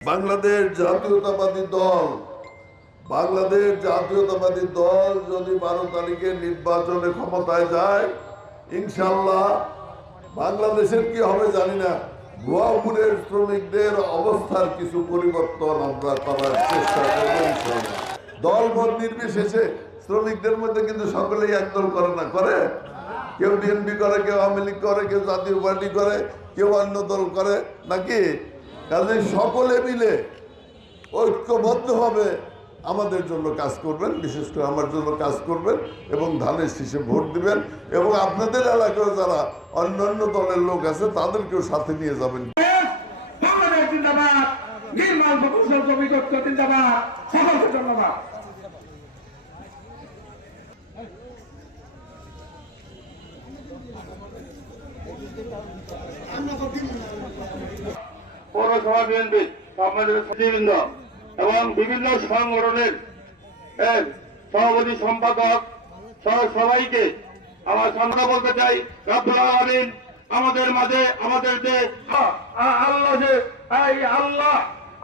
বাংলাদেশ জাতীয়তাবাদী দল যদি 12 তারিখে নির্বাচনে ক্ষমতায় যায়, ইনশাল্লাহ বাংলাদেশের কি হবে জানি না, ভুয়াপুরের শ্রমিকদের অবস্থার কিছু পরিবর্তন আমরা করার চেষ্টা করব ইনশাল্লাহ। দলমত নির্বিশেষে শ্রমিকদের মধ্যে কিন্তু সকলেই একদল করে না, করে কেউ বিএনপি করে, কেউ আওয়ামী লীগ করে, কেউ জাতীয় পার্টি করে, কেউ অন্য দল করে নাকি। কাজে সকলে মিলে ঐক্যবদ্ধভাবে আমাদের জন্য কাজ করবেন, বিশেষ করে আমার জন্য কাজ করবেন এবং ধানের শীষে ভোট দিবেন এবং আপনাদের এলাকায় যারা অন্যান্য দলের লোক আছে তাদেরকেও সাথে নিয়ে যাবেন। পৌরসভা বিএনপি নেতৃবৃন্দ এবং বিভিন্ন সংগঠনের সভাপতি সম্পাদক সহ সবাইকে আমার সামনে বলতে চাই, রব্বুল আলামিন আমাদের মাঝে আমাদের যে আল্লাহ, যে আল্লাহ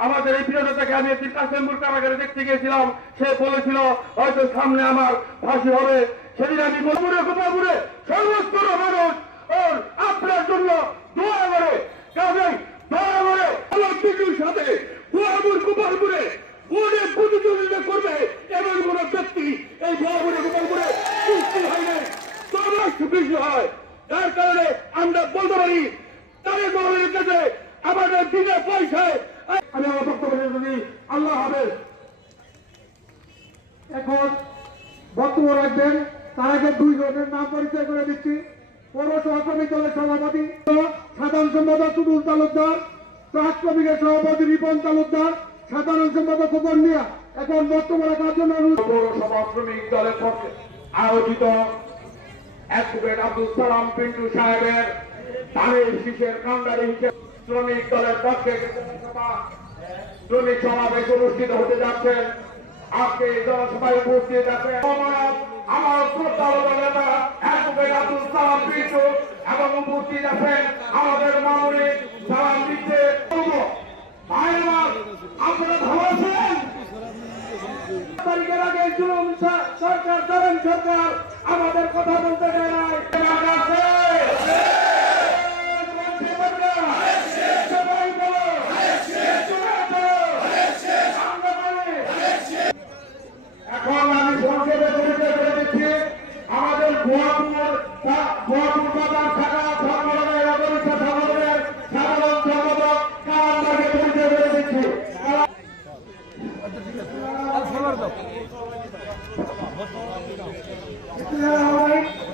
আমাদের এই প্রিয়তাকে আমি একদিন কাসেমপুর কারাগারে দেখতে গিয়েছিলাম, সে বলেছিল হয়তো সামনে আমার ফাঁসি হবে। সেদিন আমি গোপালপুরে সর্বস্তর মানুষ আপনার জন্য দোয়া করে, কাজে দয়া করে আমার দিদির সাথে গোপালপুরে অনেক প্রতিযোগিতা করবে এমন কোন ব্যক্তি এই গোপালপুরে সৃষ্টি হয়নি, বেশি হয়। যার কারণে আমরা বলতে পারি তাদের গভর্নমেন্টের কাছে আমাদের দিনের পয়সায় আমি আমার বক্তব্য যদি আল্লাহ হাফেজ। এখন বক্তব্য রাখবেন, তার আগে 2 জনের নাম পরিচয় করে দিচ্ছি। পৌরসভা শ্রমিক দলের সভাপতি সাধারণ সম্পাদক টুটুল তালুকদার, প্রাক শ্রমিকের সভাপতি রিপন তালুকদার, সাধারণ সম্পাদক খবর মিয়া। এখন বক্তব্য রাখার জন্য পৌরসভা শ্রমিক দলের পক্ষে আয়োজিত অ্যাডভোকেট আব্দুল সালাম পিন্টু সাহেবের ধানের শীষের কান্ডারি হিসেবে শ্রমিক দলের পক্ষে শ্রমিক সমাবেশ অনুষ্ঠিত হতে যাচ্ছে। আজকে এই জনসভায় উপস্থিত আছে আমার শ্রদ্ধাভাজন নেতা অ্যাডভোকেট আব্দুল সালাম পিন্টু এবং উপস্থিত আছেন আমাদের মামুনি সালাম দিচ্ছে। আপনারা ভালো আছেন? তারিখের আগে জুলুম সরকার, ধরেন সরকার আমাদের কথা বলতে দেয় নাই। এখন আমি সংক্ষেপে পরিচয় করে দিচ্ছি। আমাদের ভুয়াপুর বাজার থাকা ধর্মনগরের অগরিষ্ঠ সংগঠনের সাধারণ সম্পাদক কালামদাকে পরিচয় করে দিচ্ছি। আসসালামু আলাইকুম।